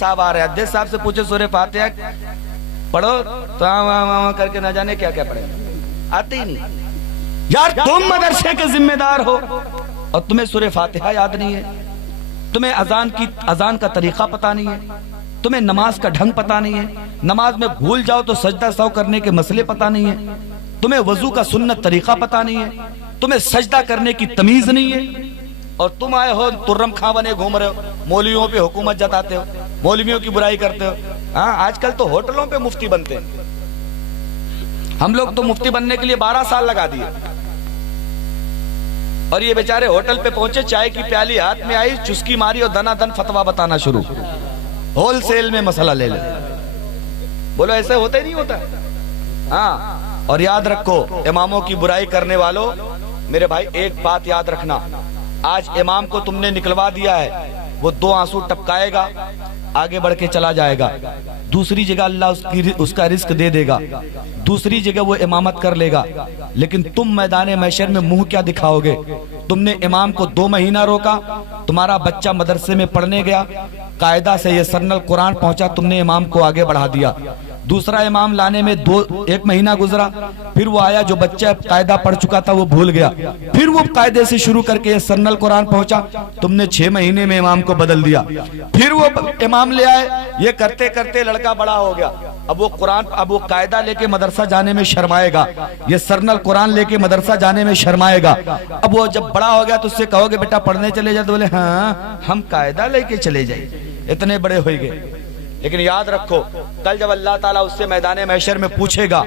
साहब आ रहे हैं, अध्यक्ष साहब से पूछे सूरह फातिहा पढ़ो तो आम करके ना जाने क्या क्या पढ़े, आते ही नहीं। यार तुम मदरसे के जिम्मेदार हो और तुम्हें सूरह फातिहा याद नहीं है, तुम्हें अजान का तरीका पता नहीं है, तुम्हें नमाज का ढंग पता नहीं है, नमाज में भूल जाओ तो सजदा सौ करने के मसले पता नहीं है, तुम्हें वजू का सुन्नत तरीका पता नहीं है, तुम्हें सजदा करने की तमीज नहीं है, और तुम आए हो तुर्रम खां बने घूम रहे हो, मौलवियों पे हुकूमत जताते हो, मौलवियों की बुराई करते हो। हाँ, आजकल तो होटलों पे मुफ्ती बनते हैं। हम लोग तो मुफ्ती बनने के लिए 12 साल लगा दिए, और ये बेचारे होटल पे पहुंचे, चाय की प्याली हाथ में आई, चुस्की मारी और दनादन फतवा बताना शुरू, होलसेल में मसला ले ले। बोलो ऐसे होता ही नहीं होता। हाँ, और याद रखो इमामों की बुराई करने वालों, मेरे भाई एक बात याद रखना, आज इमाम को तुमने निकलवा दिया है, वो 2 आंसू टपकाएगा, आगे बढ़ के चला जाएगा, दूसरी जगह अल्लाह उसका रिस्क दे देगा, दूसरी जगह वो इमामत कर लेगा, लेकिन तुम मैदान महशर में मुंह क्या दिखाओगे? तुमने इमाम को 2 महीना रोका, तुम्हारा बच्चा मदरसे में पढ़ने गया, कायदा से ये सरनल कुरान पहुंचा, तुमने इमाम को आगे बढ़ा दिया, दूसरा इमाम लाने में 1 महीना गुजरा, फिर वो आया, जो बच्चा कायदा पढ़ चुका था वो भूल गया, फिर वो कायदे से शुरू करके ये सरनल कुरान पहुंचा, तुमने 6 महीने में इमाम को बदल दिया, फिर वो इमाम ले आए, ये करते करते लड़का बड़ा हो गया, अब वो कायदा लेके मदरसा जाने में शर्माएगा, ये सरनल कुरान लेके मदरसा जाने में शर्माएगा। अब वो जब बड़ा हो गया तो उससे कहोगे बेटा पढ़ने चले जाए, तो बोले हाँ हम कायदा लेके चले जाए, इतने बड़े हो गए। लेकिन याद रखो, कल जब अल्लाह ताला उससे मैदान महशर में पूछेगा,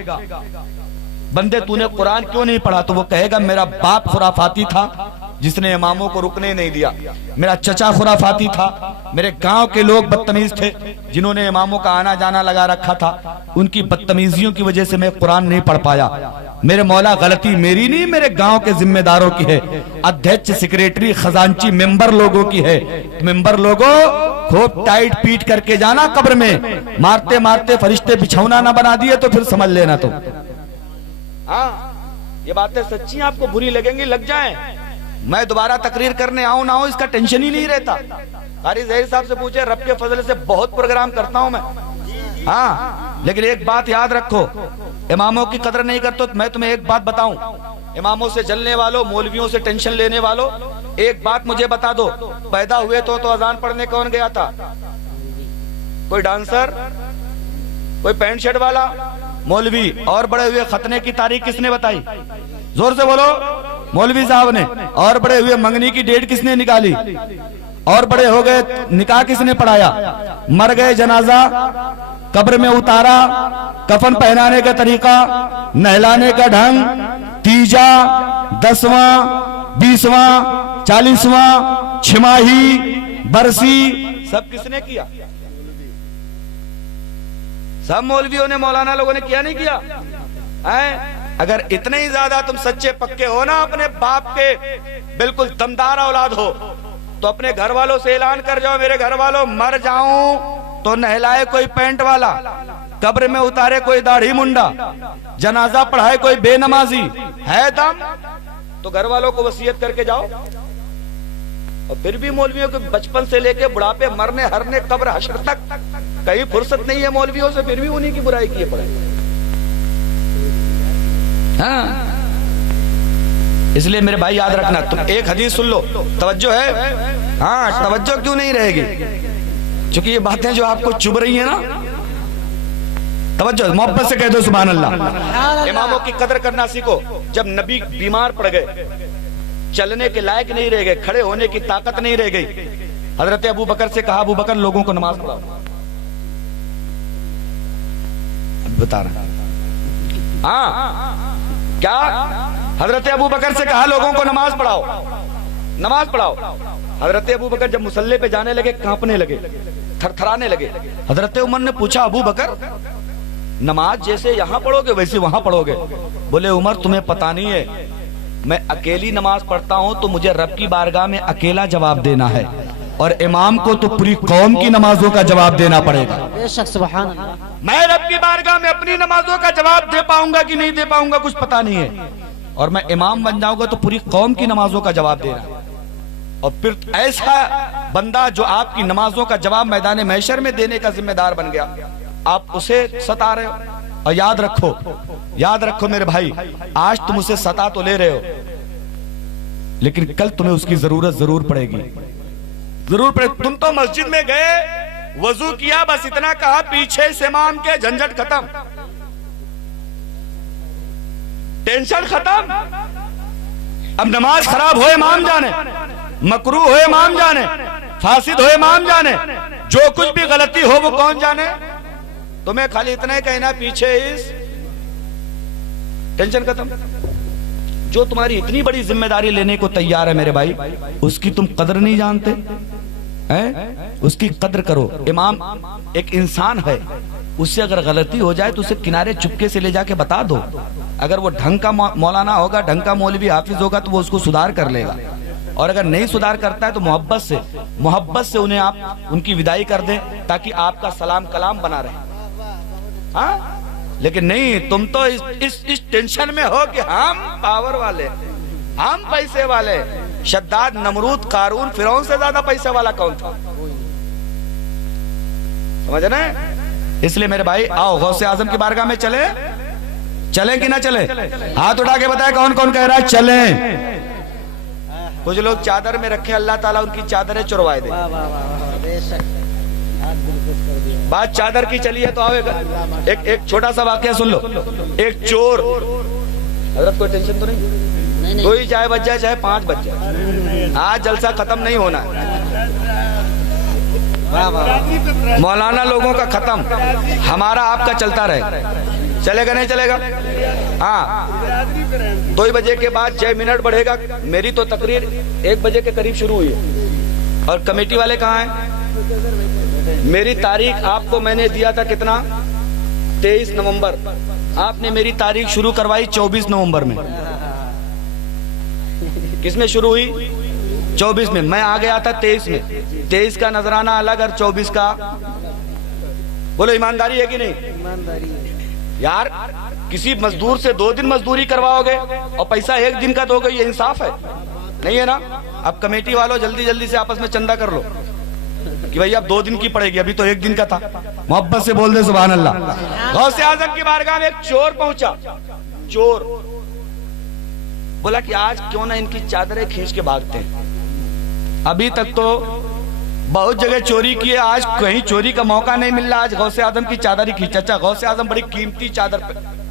बंदे तूने कुरान क्यों नहीं पढ़ा, तो वो कहेगा मेरा बाप खुराफाती था जिसने इमामों को रुकने नहीं दिया, मेरा चचा खुराफाती था, मेरे गांव के लोग बदतमीज थे जिन्होंने इमामों का आना जाना लगा रखा था, उनकी बदतमीजियों की वजह से मैं कुरान नहीं पढ़ पाया। मेरे मौला गलती मेरी नहीं, मेरे गांव के जिम्मेदारों की है, अध्यक्ष सेक्रेटरी खजांची मेंबर लोगों की है। मेंबर लोगों खूब टाइट पीट करके जाना, कब्र में मारते मारते फरिश्ते बिछौना ना बना दिए तो फिर समझ लेना। तो हाँ, ये बातें सच्ची आपको बुरी लगेंगी, लग जाएं। मैं दोबारा तकरीर करने आऊं ना आऊं इसका टेंशन ही नहीं रहता। कारी ज़हीर साहब से पूछे, रब के फजल से बहुत प्रोग्राम करता हूं मैं। हाँ, लेकिन एक बात याद रखो, इमामों की कदर नहीं करते तो मैं तुम्हें एक बात बताऊं, इमामों से जलने वालों, मौलवियों से टेंशन लेने वालों, एक बात मुझे बता दो, पैदा हुए तो अजान पढ़ने कौन गया था? कोई डांसर, कोई पैंट शर्ट वाला, मौलवी। और बड़े हुए खतने की तारीख किसने बताई? जोर से बोलो, मौलवी साहब ने। और बड़े हुए मंगनी की डेट किसने निकाली? और बड़े हो गए निकाह किसने पढ़ाया? मर गए जनाजा कब्र में उतारा, कफन पहनाने का तरीका, नहलाने का ढंग, तीजा, 10वां, 20वां, 40वां, छिमाही, बरसी, सब किसने किया? सब मौलवियों ने, मौलाना लोगों ने किया, नहीं किया? अगर इतने ही ज्यादा तुम सच्चे पक्के हो ना, अपने बाप के बिल्कुल दमदार औलाद हो, तो अपने घर वालों से ऐलान कर जाओ, मेरे घर वालों मर जाऊं तो नहलाए कोई पैंट वाला, कब्र में उतारे कोई दाढ़ी मुंडा, जनाजा पढ़ाए कोई बेनमाजी, है दम तो घर वालों को वसीयत करके जाओ। और फिर भी मौलवियों के बचपन से लेके बुढ़ापे, मरने हरने, कब्र हश्र तक कहीं फुर्सत नहीं है मौलवियों से, फिर भी उन्हीं की बुराई किए पड़े। हाँ, इसलिए मेरे भाई याद रखना, तुम एक हदीस सुन लो, तवज्जो है? हाँ, तवज्जो क्यों नहीं रहेगी? क्योंकि ये बातें जो आपको चुभ रही है ना, तवज्जो, मोहब्बत से कह दो सुभान अल्लाह। इमामों की कदर करना सीखो। जब नबी बीमार पड़ गए, चलने के लायक नहीं रह गए, खड़े होने की ताकत नहीं रह गई, हजरत अबू बकर से कहा, अबू बकर लोगों को नमाज पढ़ाओ। बता रहा, हाँ क्या? हजरत अबू बकर से कहा लोगों को नमाज पढ़ाओ, नमाज पढ़ाओ। हजरत अबू बकर जब मुसल्ले पे जाने लगे, कांपने लगे, थरथराने लगे। हजरत उमर ने पूछा, अबू बकर नमाज जैसे यहाँ पढ़ोगे वैसे वहां पढ़ोगे? बोले, उमर तुम्हें पता नहीं है, मैं अकेली नमाज पढ़ता हूँ तो मुझे रब की बारगाह में अकेला जवाब देना है, और इमाम को तो पूरी कौम की नमाजों का जवाब देना पड़ेगा। बेशक, सुभान अल्लाह। मैं रब की बारगाह में अपनी नमाजों का जवाब दे पाऊंगा कि नहीं दे पाऊंगा कुछ पता नहीं है, और मैं इमाम बन जाऊंगा तो पूरी कौम की नमाजों का जवाब देना। और फिर ऐसा बंदा जो आपकी नमाजों का जवाब मैदान महशर में देने का जिम्मेदार बन गया, आप उसे सता रहे हो। और याद रखो मेरे भाई, आज तुम उसे सता तो ले रहे हो, लेकिन कल तुम्हें उसकी जरूरत जरूर पड़ेगी, जरूर पड़ेगी। तुम तो मस्जिद में गए, वजू किया, बस इतना कहा, पीछे से इमाम के झंझट खत्म, टेंशन खत्म। अब नमाज खराब हो इमाम जाने, मकरूह हो इमाम जाने, फासिद हो इमाम जाने, जो कुछ भी गलती हो वो कौन जाने, तुम्हें खाली इतना ही कहना पीछे इस, टेंशन खत्म। जो तुम्हारी इतनी बड़ी जिम्मेदारी लेने को तैयार है मेरे भाई, उसकी तुम कदर नहीं जानते हैं? उसकी कदर करो। इमाम एक इंसान है, उससे अगर गलती हो जाए तो उसे किनारे चुपके से ले जाके बता दो। अगर वो ढंग का मौलाना होगा, ढंग का मौलवी हाफिज होगा, तो वो उसको सुधार कर लेगा। और अगर नहीं सुधार करता है तो मोहब्बत से उन्हें आप उनकी विदाई कर दें, ताकि आपका सलाम कलाम बना रहे। हाँ, लेकिन नहीं, तुम तो इस टेंशन में हो कि हम पावर वाले, हम पैसे वाले। शद्दाद, नमरूद, कारून, फिरौन से ज्यादा पैसे वाला कौन था? समझ ना? इसलिए मेरे भाई आओ गौसे आजम की बारगाह में चले कि ना चले? हाथ उठा के बताए कौन कौन कह रहा है चले। कुछ लोग चादर में रखे, अल्लाह ताला उनकी चादरें चुरवाए दे। बात चादर की चली है तो आओ एक छोटा सा वाकया सुन लो। एक चोर, हजरत कोई टेंशन तो नहीं, कोई चाहे बच जाए चाहे 5 बज जाए, आज जलसा खत्म नहीं होना है। मौलाना लोगों का खत्म, हमारा आपका चलता रहे। चलेगा नहीं चलेगा? हाँ, 2 बजे के बाद 6 मिनट बढ़ेगा। मेरी तो तकरीर 1 बजे के करीब शुरू हुई है। और कमेटी वाले कहाँ हैं? मेरी तारीख आपको मैंने दिया था कितना? 23 नवंबर। आपने मेरी तारीख शुरू करवाई 24 नवंबर में। किसमें शुरू हुई? 24 में। मैं आ गया था 23 में। 23 का नजराना अलग और 24 का। बोलो ईमानदारी है कि नहीं? ईमानदारी है यार। किसी मजदूर से 2 दिन मजदूरी करवाओगे और पैसा 1 दिन का दोगे, ये इंसाफ है? नहीं है ना? अब कमेटी वालों जल्दी जल्दी से आपस में चंदा कर लो कि भाई अब 2 दिन की पड़ेगी, अभी तो 1 दिन का था। मोहब्बत से बोल दे सुभान अल्लाह। गौसे आजम की बारगाह में एक चोर पहुंचा। चोर बोला कि आज क्यों ना इनकी चादरें खींच के भागते हैं। अभी तक तो बहुत जगह चोरी की है, आज कहीं चोरी का मौका नहीं मिल रहा। आज गौसे आजम की चादर ही खींचा। अच्छा, गौसे आजम बड़ी कीमती चादर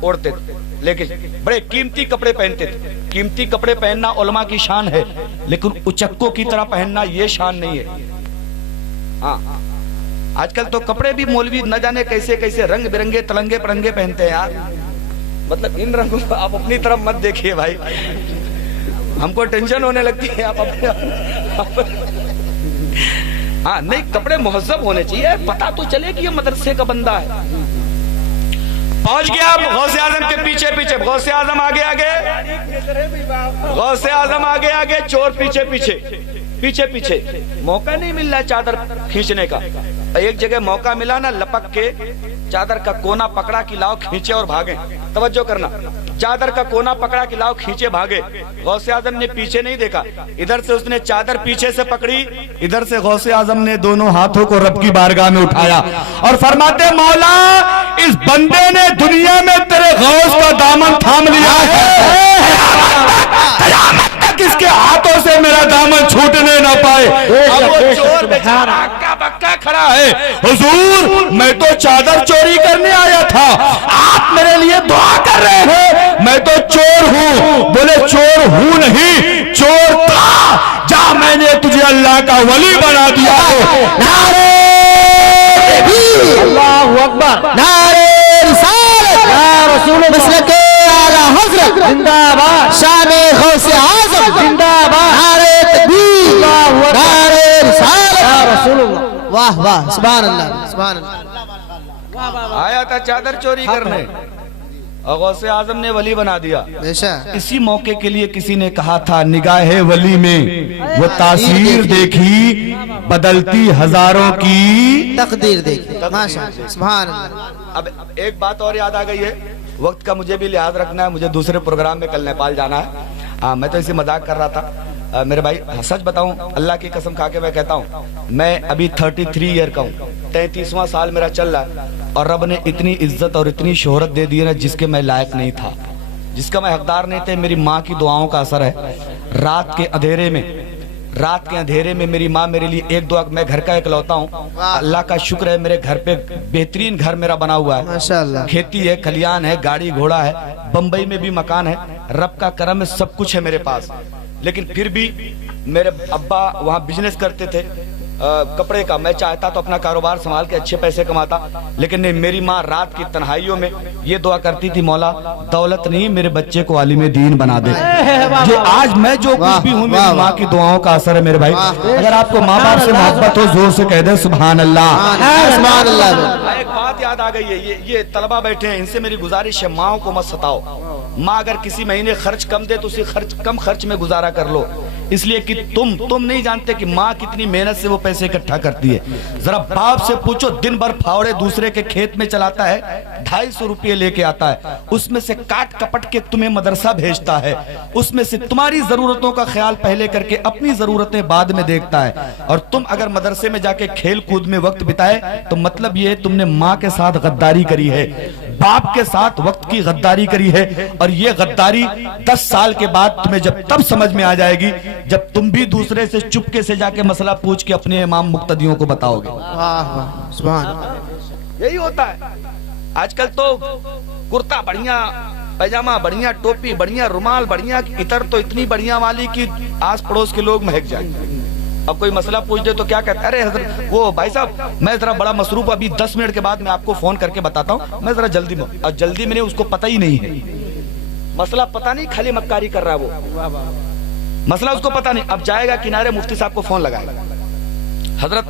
ओढ़ते थे, लेकिन बड़े कीमती कपड़े पहनते थे। कीमती कपड़े पहनना उलमा की शान है, लेकिन उचक्कों की तरह पहनना ये शान नहीं है। हाँ, आजकल तो कपड़े भी मौलवी न जाने कैसे कैसे रंग बिरंगे तलंगे परंगे पहनते हैं यार। मतलब इन रंगों को आप अपनी तरफ मत देखिए भाई, हमको टेंशन होने लगती है। आप अपने हाँ नहीं, कपड़े मुहज्जब होने चाहिए, पता तो चले कि ये मदरसे का बंदा है। पहुंच गया गौसे आजम के पीछे पीछे। गौसे आजम आगे आगे, गौसे आजम आगे आगे, चोर पीछे पीछे पीछे पीछे। मौका नहीं मिल रहा है चादर खींचने का। एक जगह मौका मिला ना, लपक के चादर का कोना पकड़ा कि लाओ खींचे और भागे। तवज्जो करना, चादर का कोना पकड़ा कि लाओ खींचे भागे। गौसे आजम ने पीछे नहीं देखा, इधर से उसने चादर पीछे से पकड़ी, इधर से गौसे आजम ने दोनों हाथों को रब की बारगाह में उठाया और फरमाते, मौला इस बंदे ने दुनिया में तेरे गौस का दामन थाम लिया है, किसके हाथों से मेरा दामन छूटने न पाए। अब वो चोर बेचारा हक्का बक्का खड़ा है, हुजूर मैं तो चादर चोरी करने आया था, आप मेरे लिए दुआ कर रहे हैं, मैं तो चोर हूँ। बोले चोर हूँ नहीं, चोर था, जा मैंने तुझे अल्लाह का वली बना दिया है। नारे अल्लाहू अकबर, नारे रिसालत, या रसूल मसलके आला हज़रत जिंदाबाद, शाने गौसे आज़म जिंदाबाद, नारे तकबीर, नारे रिसालत, या रसूलुल्लाह। वाह वाह, सुभान अल्लाह, सुभान अल्लाह। आया था चादर चोरी करने और गौसे आजम ने वली बना दिया। इसी मौके के लिए किसी ने कहा था, निगाहे वली में वो तासीर देखी, बदलती हजारों की तकदीर देखी। माशाअल्लाह, सुभान अल्लाह। अब एक बात और याद आ गई है, वक्त का मुझे भी लिहाज रखना है, मुझे दूसरे प्रोग्राम में कल नेपाल जाना है। हाँ, मैं तो इसे मजाक कर रहा था। मेरे भाई सच बताऊं, अल्लाह की कसम खा के मैं कहता हूं, मैं अभी 33 ईयर का हूं, 33वां साल मेरा चल रहा है, और रब ने इतनी इज्जत और इतनी शोहरत दे दी है ना, जिसके मैं लायक नहीं था, जिसका मैं हकदार नहीं थे। मेरी माँ की दुआओं का असर है। रात के अंधेरे में मेरी माँ मेरे लिए एक दुआ, मैं घर का इकलौता हूँ, अल्लाह का शुक्र है मेरे घर पे बेहतरीन घर मेरा बना हुआ है, माशाअल्लाह। खेती है, खलियान है, गाड़ी घोड़ा है, बम्बई में भी मकान है, रब का करम है, सब कुछ है मेरे पास। लेकिन फिर भी मेरे अब्बा वहाँ बिजनेस करते थे कपड़े का। मैं चाहता तो अपना कारोबार संभाल के अच्छे पैसे कमाता, लेकिन नहीं, मेरी माँ रात की तन्हाइयों में ये दुआ करती थी, मौला दौलत नहीं, मेरे बच्चे को आलिम दीन बना दे। जो आज मैं जो कुछ भी हूँ, मेरी माँ की दुआओं का असर है मेरे भाई। अगर आपको माँ बाप से मोहब्बत हो, जोर से कह दे सुभान अल्लाह। एक बात याद आ गई है, ये तलबा बैठे हैं, इनसे मेरी गुजारिश है, माँ को मत सताओ। माँ अगर किसी महीने खर्च कम दे तो उसे कम खर्च में गुजारा कर लो, इसलिए कि तुम नहीं जानते कि माँ कितनी मेहनत से वो पैसे इकट्ठा करती है। जरा बाप से पूछो, दिन भर फावड़े दूसरे के खेत में चलाता है, 250 रुपये लेके आता है, उसमें से काट कपट के तुम्हें मदरसा भेजता है, उसमें से तुम्हारी जरूरतों का ख्याल पहले करके अपनी जरूरतें बाद में देखता है। और तुम अगर मदरसे में जाके खेल कूद में वक्त बिताए तो मतलब ये तुमने माँ के साथ गद्दारी करी है, बाप के साथ वक्त की गद्दारी करी है। और ये गद्दारी 10 साल के बाद तुम्हें जब तब समझ में आ जाएगी जब तुम भी दूसरे से चुपके से जाके मसला पूछ के अपने इमाम मुक्तदियों को बताओगे। यही होता है आजकल तो, कुर्ता बढ़िया, पैजामा बढ़िया, टोपी बढ़िया, रुमाल बढ़िया, इतर तो इतनी बढ़िया वाली कि आस पड़ोस के लोग महक जाए। अब कोई मसला पूछ दे तो क्या कहते, अरे हजरत वो भाई साहब मैं जरा बड़ा मसरूफ, अभी 10 मिनट के बाद मैं आपको फोन करके बताता हूँ, मैं जरा जल्दी में। और जल्दी में उसको पता ही नहीं है, मसला पता नहीं, खाली मक्कारी कर रहा है वो, मसला उसको पता नहीं। अब जाएगा किनारे, मुफ्ती साहब को फोन लगाएगा, हजरत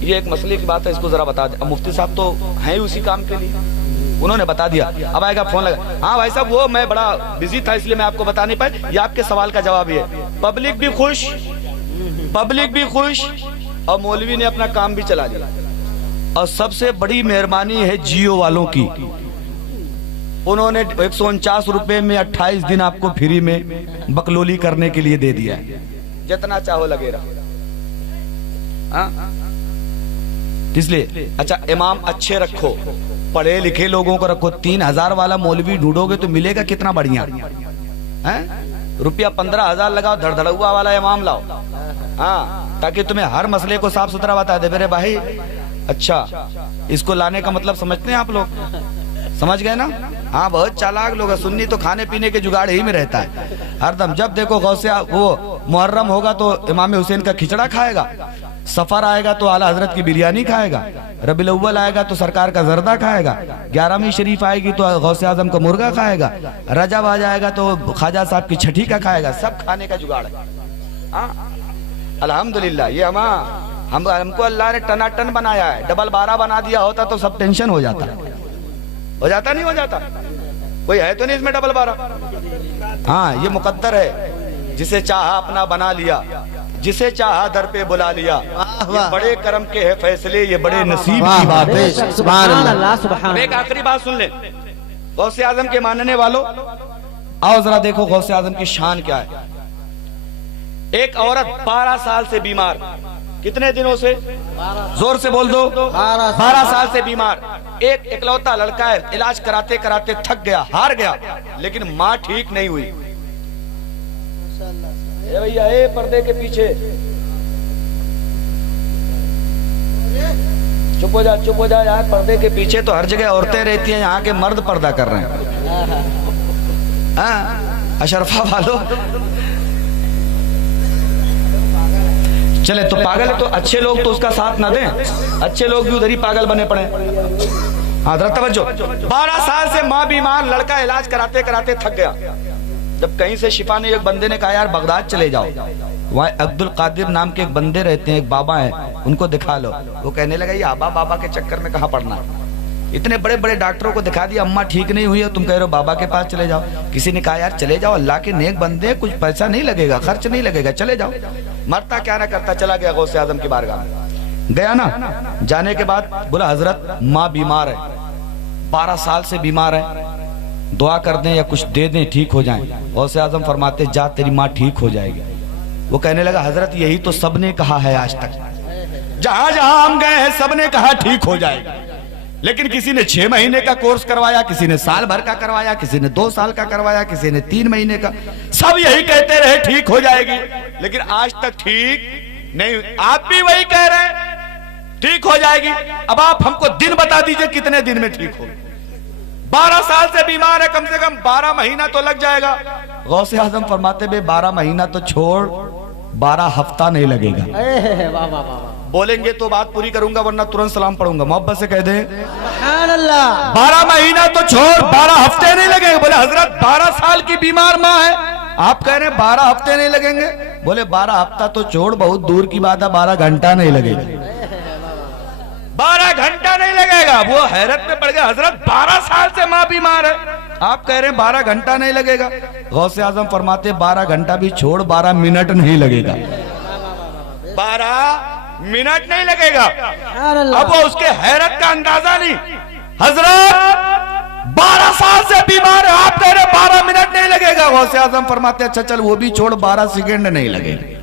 ये एक मसले की बात है, इसको जरा बता दे। अब मुफ्ती साहब तो हैं ही उसी काम के लिए, उन्होंने बता दिया। अब आएगा फोन लगा, हाँ भाई साहब वो मैं बड़ा बिजी था इसलिए मैं आपको बता नहीं पाया, ये आपके सवाल का जवाब है। पब्लिक भी खुश और मौलवी ने अपना काम भी चला लिया। और सबसे बड़ी मेहरबानी है जियो वालों की, उन्होंने 149 रुपए में 28 दिन आपको फ्री में बकलोली करने के लिए दे दिया है, जितना चाहो लगे रहा। इसलिए अच्छा इमाम अच्छे रखो, पढ़े लिखे लोगों को रखो। 3000 वाला मौलवी ढूंढोगे तो मिलेगा कितना बढ़िया है, रुपया 15,000 लगाओ, धड़धड़ुआ वाला इमाम लाओ, हाँ, ताकि तुम्हें हर मसले को साफ सुथरा बता दे। मेरे भाई अच्छा, इसको लाने का मतलब समझते हैं आप लोग, समझ गए ना? हाँ, बहुत चालाक लोग हैं। सुन्नी तो खाने पीने के जुगाड़ ही में रहता है हरदम। जब देखो गौसे, वो मुहर्रम होगा तो इमाम हुसैन का खिचड़ा खाएगा, सफर आएगा तो आला हजरत की बिरयानी खाएगा, रबीउल अव्वल आएगा तो सरकार का जर्दा खाएगा, 11वीं शरीफ आएगी तो गौसे आजम का मुर्गा खाएगा, रजब आ जाएगा तो ख्वाजा साहब की छठी का खाएगा। सब खाने का जुगाड़ है। अल्हम्दुलिल्लाह, ये हमको अल्लाह ने टनाटन बनाया है। डबल 12 बना दिया होता तो सब टेंशन हो जाता नहीं हो जाता। कोई है तो नहीं इसमें डबल 12। हाँ, ये मुकद्दर है, जिसे चाहा अपना बना लिया, जिसे चाहा दर पे बुला लिया। ये बड़े करम के है फैसले, ये बड़े नसीब की बात है। सुभान अल्लाह। एक आखिरी बात सुन ले गौसे आजम के मानने वालों, आओ जरा देखो गौसे आजम की शान क्या है। एक औरत 12 साल से बीमार, कितने दिनों से, जोर से बोल दो, 12 साल से बीमार। एक इकलौता लड़का है, इलाज कराते कराते थक गया, हार गया, लेकिन माँ ठीक नहीं हुई। भैया पर्दे के पीछे चुप हो जा यार, पर्दे के पीछे तो हर जगह औरतें रहती हैं, यहाँ के मर्द पर्दा कर रहे हैं। हाँ, अशरफा वालों, चले तो पागल है तो अच्छे लोग तो उसका साथ ना दें, अच्छे लोग भी उधर ही पागल बने पड़े। हाँ जरा तवज्जो। 12 साल से माँ बीमार, लड़का इलाज कराते कराते थक गया। जब कहीं से शिफा ने, एक बंदे ने कहा यार बगदाद चले जाओ, वहाँ अब्दुल कादिर नाम के एक बंदे रहते हैं, एक बाबा हैं, उनको दिखा लो। वो कहने लगा ये आबा बाबा के चक्कर में कहाँ पड़ना, इतने बड़े बड़े डॉक्टरों को दिखा दिया, अम्मा ठीक नहीं हुई है, तुम कह रहे हो बाबा के पास चले जाओ। किसी ने कहा यार चले जाओ, अल्लाह के नेक बंदे, कुछ पैसा नहीं लगेगा, खर्च नहीं लगेगा, चले जाओ। मरता क्या ना करता, चला गया गौसे आजम की बारगाह में। गया ना, जाने के बाद बोला हजरत माँ बीमार है, 12 साल से बीमार है, दुआ कर दें या कुछ दे दें ठीक हो जाए। गौसे आजम फरमाते जा तेरी माँ ठीक हो जाएगी। वो कहने लगा हजरत यही तो सबने कहा है आज तक, जहां जहां हम गए हैं सबने कहा ठीक हो जाएगा, लेकिन किसी ने 6 महीने का कोर्स करवाया, किसी ने साल भर का करवाया, किसी ने 2 साल का करवाया, किसी ने 3 महीने का, सब यही कहते रहे ठीक हो जाएगी, लेकिन आज तक ठीक नहीं। आप भी वही कह रहे हैं ठीक हो जाएगी। अब आप हमको दिन बता दीजिए कितने दिन में ठीक हो। 12 साल से बीमार है, कम से कम 12 महीना तो लग जाएगा। गौसे आजम फरमाते बे 12 महीना तो छोड़, 12 हफ्ता नहीं लगेगा। बोलेंगे तो बात पूरी करूंगा, वरना तुरंत सलाम पढ़ूंगा। मोहब्बत से कह दे 12 महीना तो छोड़, 12 हफ्ते नहीं लगेंगे। बोले हजरत 12 साल की बीमार माँ है, आप कह रहे हैं 12 हफ्ते नहीं लगेंगे। बोले 12 हफ्ता तो छोड़, बहुत दूर की बात है, 12 घंटा नहीं लगेगा। 12 घंटा नहीं लगेगा। वो हैरत में पड़ गया, हजरत 12 साल से माँ बीमार है, आप कह रहे हैं 12 घंटा नहीं लगेगा। गौसे आजम फरमाते 12 घंटा भी छोड़, 12 मिनट नहीं लगेगा। 12 मिनट नहीं लगेगा। अब वो उसके हैरत का अंदाजा नहीं। हजरत 12 साल से बीमार है, आप कह रहे 12 मिनट नहीं लगेगा। गौसे आजम फरमाते अच्छा चल वो भी छोड़, 12 सेकेंड नहीं लगेगा।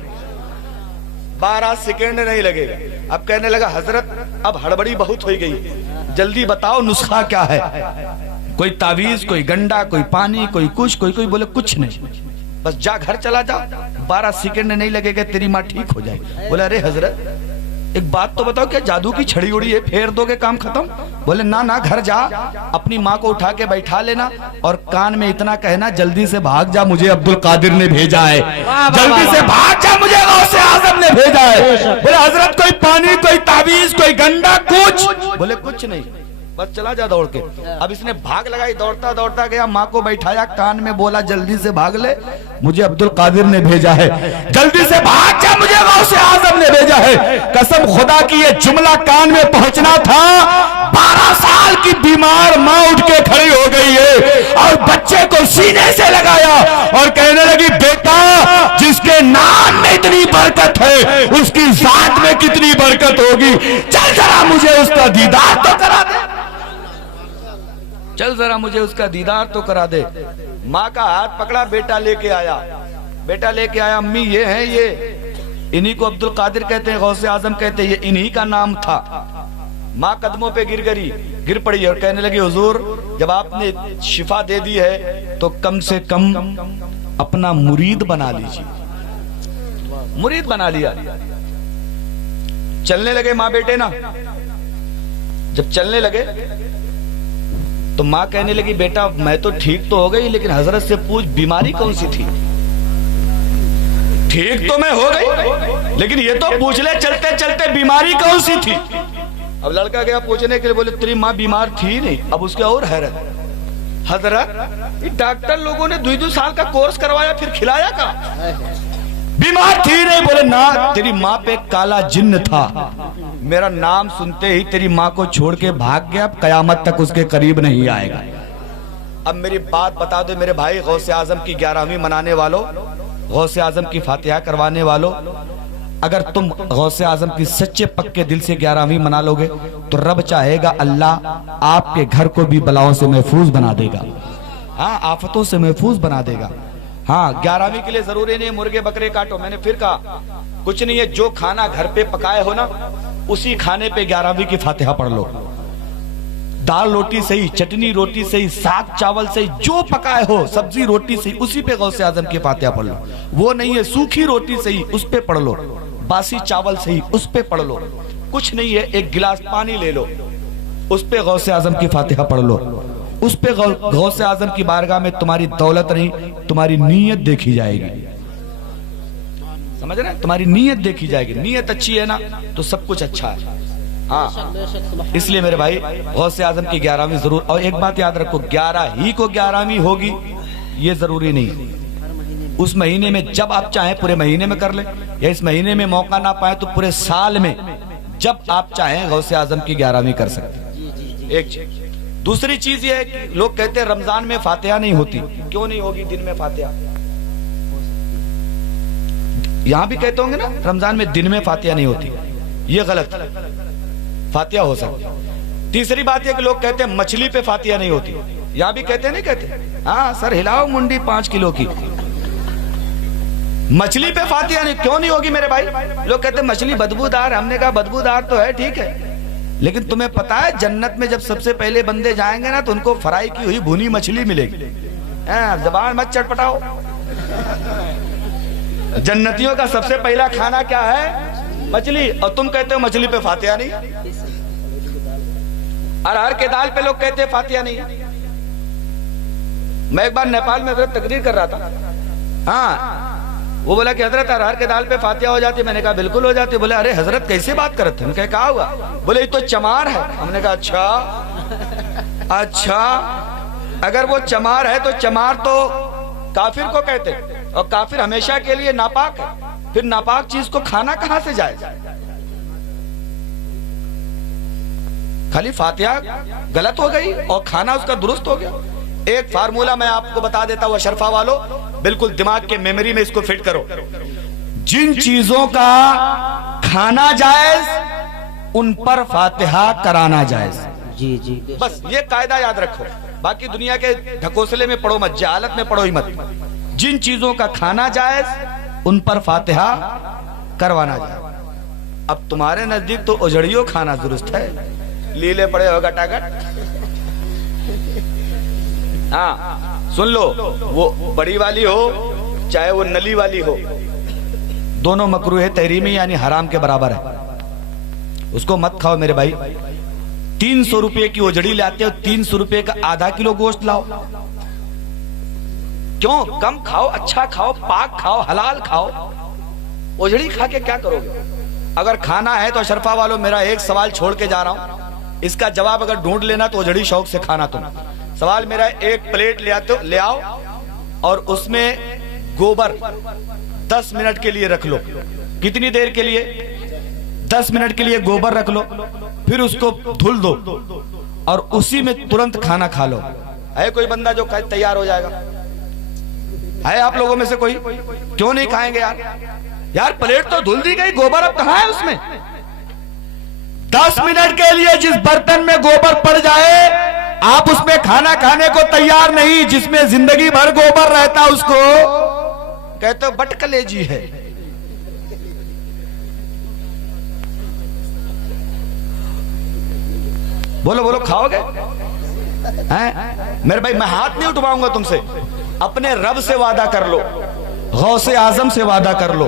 12 सेकेंड नहीं लगेगा। अब कहने लगा हजरत अब हड़बड़ी बहुत हो गई, जल्दी बताओ नुस्खा क्या है, कोई तावीज, कोई गंडा, कोई पानी, कोई कुछ, कोई बोले कुछ नहीं, बस जा घर चला जा, 12 सेकेंड नहीं लगेगा, तेरी माँ ठीक हो जाएगी। बोले अरे हजरत एक बात तो बताओ, क्या जादू की छड़ी उड़ी है, फेर दोगे काम खत्म? बोले ना ना, घर जा, अपनी माँ को उठा के बैठा लेना और कान में इतना कहना जल्दी से भाग जा, मुझे अब्दुल कादिर ने भेजा है, जल्दी से भाग जा, मुझे गौसे आजम ने भेजा है। बोले हजरत कोई पानी, कोई तावीज, कोई गंडा, कुछ? बोले कुछ नहीं, बस चला जा दौड़ के। अब इसने भाग लगाई, दौड़ता दौड़ता गया, माँ को बैठाया, कान में बोला जल्दी से भाग ले, मुझे अब्दुल कादिर ने भेजा है, जल्दी से भाग जा, मुझे गौसे आजम ने भेजा है। कसम खुदा की ये जुमला कान में पहुंचना था, 12 साल की बीमार माँ उठ के खड़ी हो गई है और बच्चे को सीने से लगाया और कहने लगी बेटा जिसके नाम में इतनी बरकत है उसकी जात में कितनी बरकत होगी, चल जरा मुझे उसका दीदार तो करा दे, चल जरा मुझे उसका दीदार तो करा दे। माँ का हाथ पकड़ा, बेटा लेके आया, बेटा लेके आया, अम्मी ये है, ये इन्हीं को अब्दुल कादिर कहते हैं, गौसे आजम कहते हैं, ये इन्हीं का नाम था। माँ कदमों पे गिर पड़ी और कहने लगी हुजूर जब आपने शिफा दे दी है तो कम से कम अपना मुरीद बना लीजिए। मुरीद बना लिया। चलने लगे माँ बेटे ना, जब चलने लगे तो माँ कहने लगी बेटा मैं तो ठीक तो हो गई, लेकिन हजरत से पूछ बीमारी कौन सी थी। ठीक तो मैं हो गई, लेकिन ये तो पूछ ले चलते चलते बीमारी कौन सी थी। अब लड़का गया पूछने के लिए, बोले तेरी माँ बीमार थी नहीं। अब उसके और हैरत, हजरत ये डॉक्टर लोगों ने 2-2 साल का कोर्स करवाया फिर खिलाया का, बीमार थी नहीं। बोले ना तेरी माँ पे काला जिन्न था, मेरा नाम सुनते ही तेरी माँ को छोड़ के भाग गया, अब कयामत तक उसके करीब नहीं आएगा। अब मेरी बात बता दो मेरे भाई, गौसे आजम की 11वीं मनाने वालों, गौसे आजम की फातिहा करवाने वालों, अगर तुम गौसे आजम की सच्चे पक्के दिल से 11वीं मना लोगे तो रब चाहेगा अल्लाह आपके घर को भी बलाओं से महफूज बना देगा, हाँ आफतों से महफूज बना देगा। हाँ 11वीं के लिए जरूरी नहीं मुर्गे बकरे काटो, मैंने फिर कहा कुछ नहीं है, जो खाना घर पे पकाए हो ना उसी खाने पे 11वीं की फातिहा पढ़ लो। दाल रोटी सही, चटनी रोटी सही, साग चावल सही, जो पकाए हो सब्जी रोटी सही, उसी पे गौसे आजम की फातिहा पढ़ लो। वो नहीं है सूखी रोटी सही उस पे पढ़ लो, बासी चावल सही उस पे पढ़ लो, कुछ नहीं है एक गिलास पानी ले लो उस पे गौसे आजम की फातिहा पढ़ लो। उस पे गौसे आजम की बारगाह में तुम्हारी दौलत नहीं तुम्हारी नीयत देखी जाएगी, समझ रहे हैं, तुम्हारी नीयत देखी जाएगी। नीयत अच्छी है ना तो सब कुछ अच्छा है। हाँ इसलिए मेरे भाई गौसे आजम की 11वीं जरूर। और एक बात याद रखो 11 ही को 11वीं होगी ये जरूरी नहीं, उस महीने में जब आप चाहें पूरे महीने में कर ले, या इस महीने में मौका ना पाए तो पूरे साल में जब आप चाहें गौसे आजम की 11वीं कर सकते। एक चीज, दूसरी चीज ये है कि लोग कहते हैं रमजान में फातिहा नहीं होती, क्यों नहीं होगी दिन में फातिहा? यहां भी कहते होंगे ना रमजान में दिन में फातिहा नहीं होती, ये गलत, फातिहा हो सकती। तीसरी बात यह कि लोग कहते हैं मछली पे फातिहा नहीं होती, यहां भी कहते नहीं कहते? हाँ सर हिलाओ मुंडी 5 किलो की, मछली पे फातिहा नहीं, क्यों नहीं होगी मेरे भाई? लोग कहते हैं मछली बदबूदार, हमने कहा बदबूदार तो है, ठीक है, लेकिन तुम्हें पता है जन्नत में जब सबसे पहले बंदे जाएंगे ना तो उनको फ्राई की हुई भुनी मछली मिलेगी। जबान मत चटपटाओ। जन्नतियों का सबसे पहला खाना क्या है? मछली। और तुम कहते हो मछली पे फातिहा नहीं। अरहर के दाल पे लोग कहते हैं फातिहा नहीं। मैं एक बार नेपाल में तकरीर कर रहा था, हाँ, वो बोला कि हजरत अरहर के दाल पे फातिहा हो जाती है। मैंने कहा बिल्कुल हो जाती है। बोले अरे हजरत कैसे बात करते हैं? हमने कहा हुआ? बोले ये तो चमार है। हमने कहा अच्छा, अगर वो चमार है तो चमार तो काफिर को कहते हैं, और काफिर हमेशा के लिए नापाक है, फिर नापाक चीज को खाना कहां से जाए? खाली फातिहा गलत हो गई और खाना उसका दुरुस्त हो गया। एक फार्मूला मैं आपको बता देता हूं अशरफा वालों, बिल्कुल दिमाग के मेमोरी में इसको फिट करो। जिन चीजों का खाना जायज उन पर फातिहा कराना जायज। जी जी, बस ये कायदा याद रखो, बाकी दुनिया के ढकोसले में पढ़ो मत, जहालत में पढ़ो ही मत। जिन चीजों का खाना जायज उन पर फातिहा करवाना जायज। अब तुम्हारे नजदीक तो उजड़ियों खाना दुरुस्त है, लीले पड़े हो गटागट। हाँ सुन लो, वो बड़ी वाली हो चाहे वो नली वाली हो, दोनों मकरूह तहरीमी यानी हराम के बराबर है। उसको मत खाओ मेरे भाई। 300 रुपए की ओजड़ी लाते हो, 300 रुपए का आधा किलो गोश्त लाओ। क्यों? कम खाओ, अच्छा खाओ, पाक खाओ, हलाल खाओ। ओजड़ी खा के क्या करोगे? अगर खाना है तो अशरफा वालों मेरा एक सवाल छोड़ के जा रहा हूं, इसका जवाब अगर ढूंढ लेना तो ओजड़ी शौक से खाना। तुम सवाल मेरा, एक प्लेट ले आओ और उसमें गोबर 10 मिनट के लिए रख लो। कितनी देर के लिए? 10 मिनट के लिए गोबर रख लो, फिर उसको धुल दो और उसी में तुरंत खाना खा लो। है कोई बंदा जो तैयार हो जाएगा? है आप लोगों में से कोई? क्यों नहीं खाएंगे यार? यार प्लेट तो धुल दी गई, गोबर अब कहां है उसमें? 10 मिनट के लिए जिस बर्तन में गोबर पड़ जाए आप उसमें खाना खाने को तैयार नहीं। जिसमें जिंदगी भर गोबर रहता उसको कहते हो बटकलेजी है। बोलो बोलो, खाओगे? हैं? मेरे भाई मैं हाथ नहीं उठवाऊंगा तुमसे। अपने रब से वादा कर लो, गौसे आजम से वादा कर लो,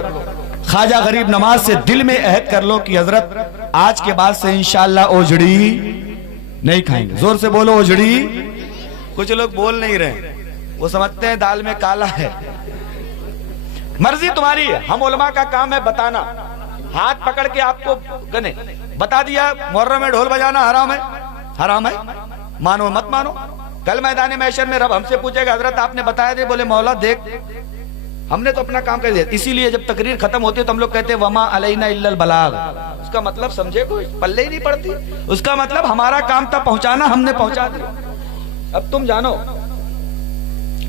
ख्वाजा गरीब नवाज से दिल में अहद कर लो कि हजरत आज के बाद से इंशाअल्लाह ओजड़ी नहीं खाएंगे। जोर से बोलो ओजड़ी। कुछ लोग बोल नहीं रहे, वो समझते हैं दाल में काला है। मर्जी तुम्हारी है, हम उलमा का काम है बताना। हाथ पकड़ के आपको गने बता दिया मुहर्रम में ढोल बजाना हराम है, हराम है, मानो मत मानो। कल मैदान महशर में रब हमसे पूछेगा हजरत आपने बताया थे? बोले मौला देख हमने तो अपना काम कर दिया। इसीलिए जब तकरीर खत्म होती है तो हम लोग कहते हैं वमा अलैना इल्लल बलाग। उसका मतलब समझे कोई? पल्ले ही नहीं पड़ती। उसका मतलब हमारा काम था पहुंचाना, हमने पहुंचा दिया, अब तुम जानो।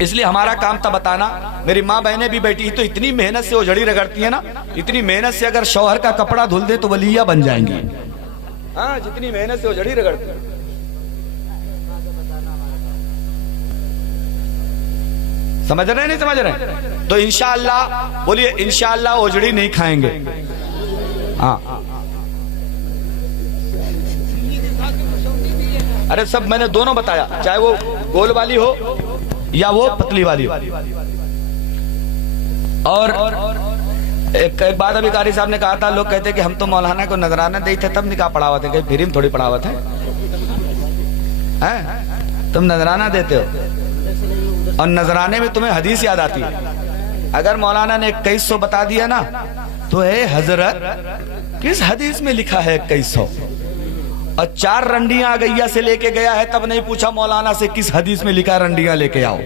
इसलिए हमारा काम था बताना। मेरी माँ बहनें भी बैठी तो इतनी मेहनत से ओझड़ी रगड़ती है ना, इतनी मेहनत से अगर शौहर का कपड़ा धुल दे तो वलिया बन जाएंगी। हाँ, जितनी मेहनत से ओझड़ी रगड़ती है। समझ रहे नहीं समझ रहे? तो इंशाअल्लाह बोलिए, इंशाअल्लाह ओजड़ी नहीं खाएंगे। हाँ अरे सब मैंने दोनों बताया, चाहे वो गोल वाली हो या वो पतली वाली हो। और एक बात अभी कारी साहब ने कहा था, लोग कहते कि हम तो मौलाना को नजराना दे थे तब निकाह पढ़ावत है, कहीं फ्री में थोड़ी पढ़ावत है। तुम नजराना देते हो और नजराने में तुम्हें हदीस याद आती है। अगर मौलाना ने 2100 बता दिया ना तो है हजरत किस हदीस में लिखा है 2100? और 4 रंडियां गैया से लेके गया है तब नहीं पूछा मौलाना से किस हदीस में लिखा है रंडियां लेके आओ।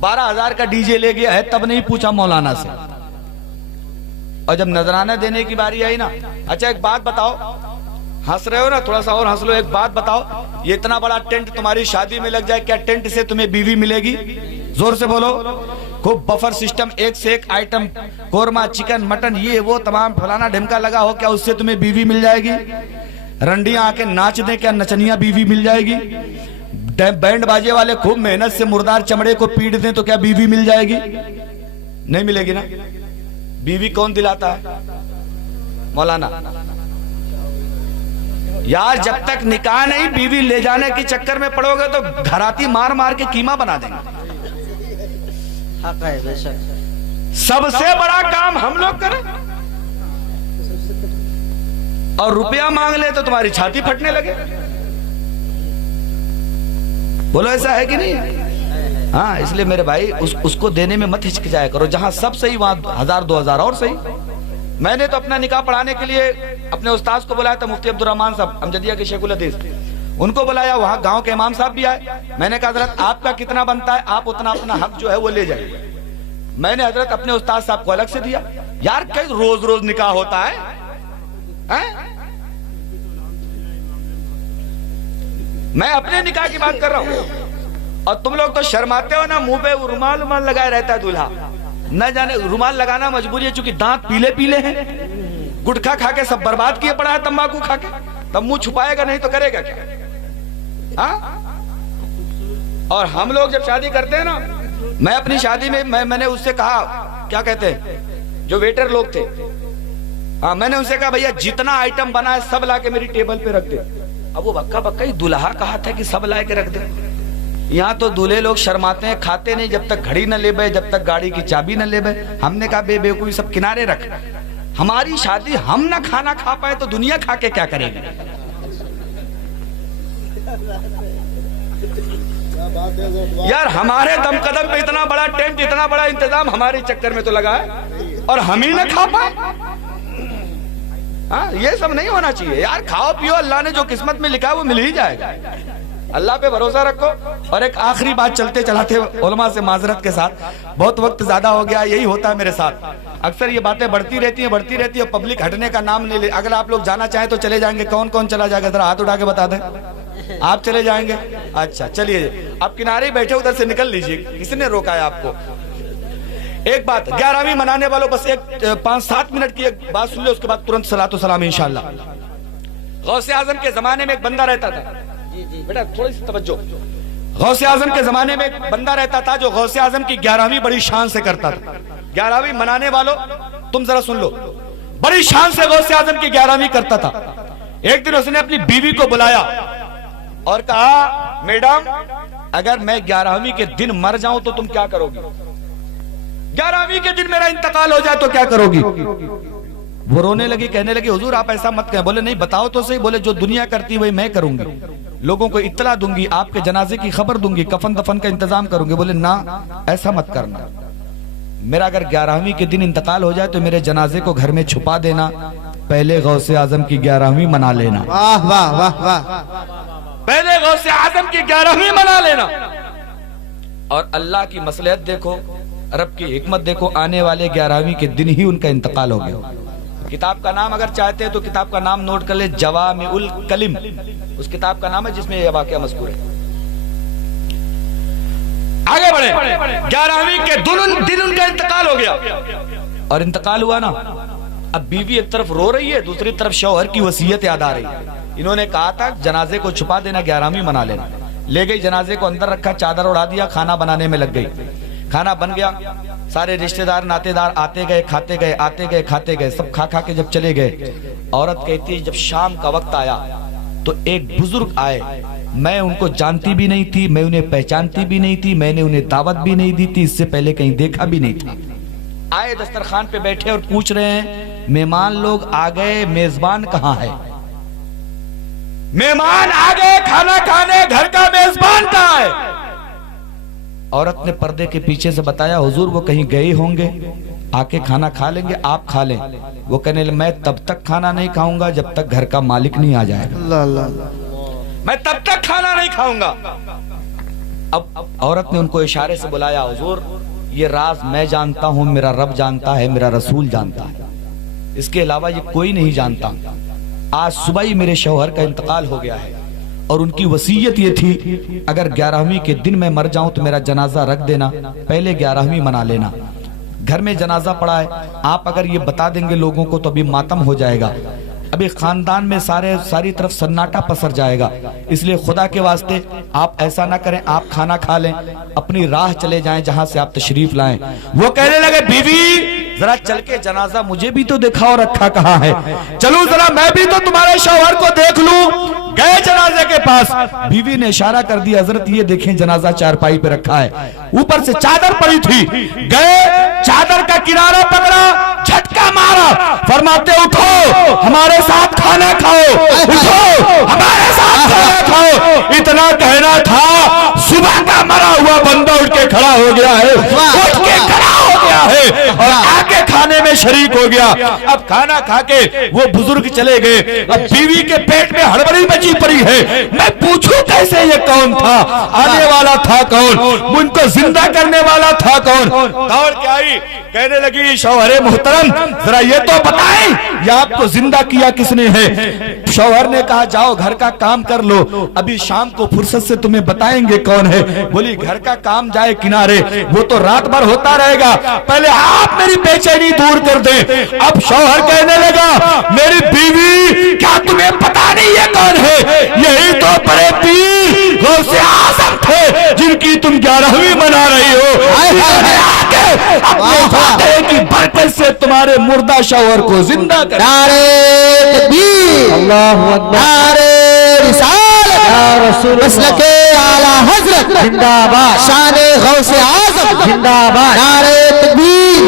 12,000 का डीजे ले गया है तब नहीं पूछा मौलाना से। और जब नजराना देने की बारी आई ना, अच्छा एक बात बताओ, हंस रहे हो ना, थोड़ा सा और हंस लो। एक बात बताओ, ये इतना बड़ा टेंट तुम्हारी शादी में लग जाए, क्या टेंट से तुम्हें बीवी मिलेगी? जोर से बोलो। खूब बफर सिस्टम, एक से एक आइटम, कोरमा, चिकन, मटन, ये वो तमाम फलाना ढिमका लगा हो, क्या उससे तुम्हें बीवी मिल जाएगी? रंडियां आके नाच दे, क्या नचनिया बीवी मिल जाएगी? बैंड बाजे वाले खूब मेहनत से मुर्दार चमड़े को पीट दें तो क्या बीवी मिल जाएगी? नहीं मिलेगी ना। बीवी कौन दिलाता है? मौलाना। यार जब तक निकाह नहीं, बीवी ले जाने के चक्कर में पड़ोगे तो घराती मार मार के कीमा बना देंगे। सबसे बड़ा काम हम लोग करें और रुपया मांग ले तो तुम्हारी छाती फटने लगे। बोलो ऐसा है कि नहीं? हाँ, इसलिए मेरे भाई उसको देने में मत हिचकिचाया करो। जहां सब सही वहां 1000-2000 और सही। मैंने तो अपना निकाह पढ़ाने के लिए अपने उस्ताद को बुलाया था, मुफ्ती अब्दुल रहमान साहब अमजदिया के शेखुल हदीस। उनको बुलाया, वहां गांव के इमाम साहब भी आए। मैंने कहा हजरत आपका कितना बनता है, आप उतना अपना हक जो है वो ले जाइए। मैंने हजरत अपने उस्ताद साहब को अलग से दिया। यार कई रोज रोज निकाह होता है? मैं अपने निकाह की बात कर रहा हूं और तुम लोग तो शर्माते हो ना, मुंह पे रुमाल रुमाल लगाए रहता है दूल्हा। न जाने रुमाल लगाना मजबूरी है, चूंकि दांत पीले पीले हैं। गुटखा खा के सब बर्बाद किए पड़ा है, तंबाकू खा के। तब मुंह छुपाएगा नहीं तो करेगा क्या? हाँ? और हम लोग जब शादी करते हैं ना, मैं अपनी शादी में मैंने उससे कहा, क्या कहते हैं जो वेटर लोग थे, हाँ, मैंने उनसे कहा भैया जितना आइटम बना है सब ला के मेरी टेबल पे रख दे। अब वो बक्का बक्का ही दुल्हा कहा था कि सब ला के रख दे। यहाँ तो दूल्हे लोग शर्माते हैं, खाते नहीं जब तक घड़ी न ले बे, जब तक गाड़ी की चाबी न ले बे। हमने कहा बेवकूफी सब किनारे रख, हमारी शादी हम ना खाना खा पाए तो दुनिया खा के क्या करेगी? यार हमारे दमकदम पे इतना बड़ा टेंट, इतना बड़ा इंतजाम हमारे चक्कर में तो लगा है और हम ही ना खा पाए। हाँ, ये सब नहीं होना चाहिए यार। खाओ पियो, अल्लाह ने जो किस्मत में लिखा है वो मिल ही जाएगा। अल्लाह पे भरोसा रखो। और एक आखिरी बात चलते चलाते उलमा से माजरत के साथ, बहुत वक्त ज्यादा हो गया, यही होता है मेरे साथ अक्सर। ये बातें बढ़ती रहती है, पब्लिक हटने का नाम नहीं ले। अगर आप लोग जाना चाहें तो चले जाएंगे। कौन कौन चला जाएगा जरा हाथ उठा के बता दें। आप चले जाएंगे? अच्छा चलिए, आप किनारे बैठे उधर से निकल लीजिए, किसने रोका है आपको? एक बात, 11वीं मनाने वालों बस एक 5-7 मिनट की एक बात सुन लो, उसके बाद तुरंत सलातो सलाम इंशाअल्लाह। गौसे आजम के जमाने में एक बंदा रहता था, बेटा थोड़ी सी तवज्जो। गौसे आजम के जमाने में एक बंदा रहता था जो गौसे आजम की 11वीं बड़ी शान से करता था। 11वीं मनाने वालों तुम जरा सुन लो, बड़ी शान से गौसे आजम की 11वीं करता था। एक दिन उसने अपनी बीवी को बुलाया और कहा, मैडम अगर मैं 11वीं के दिन मर जाऊं तो तुम क्या करोगी? 11वीं के दिन मेरा इंतकाल हो जाए तो क्या करोगी? वो रोने लगी, कहने लगी हुजूर आप ऐसा मत कहें। बोले नहीं बताओ तो सही। बोले जो दुनिया करती वही मैं करूंगी, लोगों को इत्तला दूंगी, आपके जनाजे की खबर दूंगी, कफन दफन का इंतजाम करूंगी। बोले ना ऐसा मत करना, मेरा अगर 11वीं के दिन इंतकाल हो जाए तो मेरे जनाजे को घर में छुपा देना, पहले गौसे आजम की 11वीं मना लेना। वाह वाह वाह वाह, पहले गौसे आजम की 11वीं मना लेना। और अल्लाह की मसलहत देखो, रब की हिकमत देखो, आने वाले 11वीं के दिन ही उनका इंतकाल हो गया। किताब का नाम अगर चाहते हैं तो किताब का नाम नोट कर ले, जवामिउल कलिम, उस किताब का नाम है जिसमें यह वाकया मज़कूर है। आगे बढ़े, 11वीं के दिन उनका इंतकाल हो गया। और इंतकाल हुआ ना, अब बीवी एक तरफ रो रही है, दूसरी तरफ शौहर की वसीयत याद आ रही है। इन्होंने कहा था जनाजे को छुपा देना, 11वीं मना लेना। ले गई, जनाजे को अंदर रखा, चादर उड़ा दिया, खाना बनाने में लग गई। खाना बन गया, सारे रिश्तेदार नातेदार आते गए, खाते गए, आते गए, खाते गए, सब खा खा के जब चले गए, औरत कहती है जब शाम का वक्त आया तो एक बुजुर्ग आए, मैं उनको जानती भी नहीं थी, मैं उन्हें पहचानती भी नहीं थी, मैंने उन्हें दावत भी नहीं दी थी, इससे पहले कहीं देखा भी नहीं था। आए दस्तरखान पे बैठे और पूछ रहे हैं मेहमान लोग आ गए, मेजबान कहाँ है? मेहमान आ गए खाना खाने, घर का मेजबान कहाँ है? औरत ने पर्दे के पीछे से बताया हुजूर वो कहीं गए होंगे, आके खाना खा लेंगे, आप खा लें। वो कहने लगे मैं तब तक खाना नहीं खाऊंगा जब तक घर का मालिक नहीं आ जाएगा। अल्लाह अल्लाह, मैं तब तक खाना नहीं खाऊंगा। अब औरत ने उनको इशारे से बुलाया, हुजूर ये राज मैं जानता हूं, मेरा रब जानता है, मेरा रसूल जानता है, इसके अलावा ये कोई नहीं जानता। आज सुबह ही मेरे शौहर का इंतकाल हो गया है और उनकी वसीयत ये थी अगर 11वीं के दिन मैं मर जाऊं तो मेरा जनाजा रख देना, पहले 11वीं मना लेना। घर में जनाजा पड़ा है, आप अगर ये बता देंगे लोगों को तो अभी मातम हो जाएगा, अभी खानदान में सारी तरफ सन्नाटा पसर जाएगा। इसलिए खुदा के वास्ते आप ऐसा ना करें, आप खाना खा लें, अपनी राह चले जाएं जहां से आप तशरीफ लाएं। वो कहने लगे बीवी जरा चल के जनाजा मुझे भी तो दिखाओ, रखा कहाँ है, चलूं जरा मैं भी तो तुम्हारे शौहर को देख लूं। गए जनाजे के पास, बीवी ने इशारा कर दिया हजरत ये देखें जनाजा चारपाई पे रखा है, ऊपर से चादर पड़ी थी। गए चादर का किनारा पकड़ा, झटका मारा, फरमाते उठो हमारे साथ खाना खाओ, उठो हमारे साथ खाना खाओ। इतना कहना था, सुबह का मरा हुआ बंदा उठ के खड़ा हो गया है, उठ के खड़ा हो गया है और आके खाने में शरीक हो गया। अब खाना खा के वो बुजुर्ग चले गए। अब बीवी के पेट में हड़बड़ी मची पड़ी है, मैं पूछूं कैसे ये कौन था, आने वाला था कौन, उनको जिंदा करने वाला था कौन। दौड़ के आई, कहने लगी शौहरे मोहतरम जरा ये तो बताएं ये आपको जिंदा किया किसने है। शौहर ने कहा जाओ घर का काम कर लो, अभी शाम को फुर्सत से तुम्हें बताएंगे कौन है। बोली घर का काम जाए किनारे, वो तो रात भर होता रहेगा, पहले आप मेरी बेचैनी दूर कर दे। अब शौहर कहने लगा मेरी बीवी क्या तुम्हें पता नहीं ये कौन है, यही तो बड़े पीर गौसे आज़म थे जिनकी तुम 11वीं मना रही हो। अपने फातिहे की बरकत से तुम्हारे मुर्दा शौहर को जिंदा कर। नारे तकबीर, अल्लाहु अकबर, नारे रिसालत, या रसूल मसलके आला हजरत जिंदाबाद, शाने गौसे आज़म जिंदाबाद, नारे तकबीर,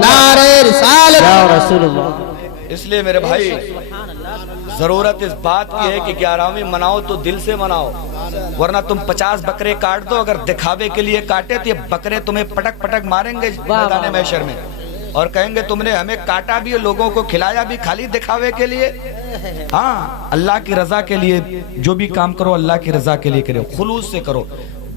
नारे रिसालत, या रसूलुल्लाह। इसलिए मेरे भाई जरूरत इस बात की है कि 11वीं मनाओ तो दिल से मनाओ, वरना तुम 50 बकरे काट दो, अगर दिखावे के लिए काटे तो ये बकरे तुम्हें पटक पटक मारेंगे मैदान महशर में और कहेंगे तुमने हमें काटा भी, लोगों को खिलाया भी, खाली दिखावे के लिए। हाँ, अल्लाह की रजा के लिए जो भी काम करो अल्लाह की रजा के लिए करो, खुलूस से करो।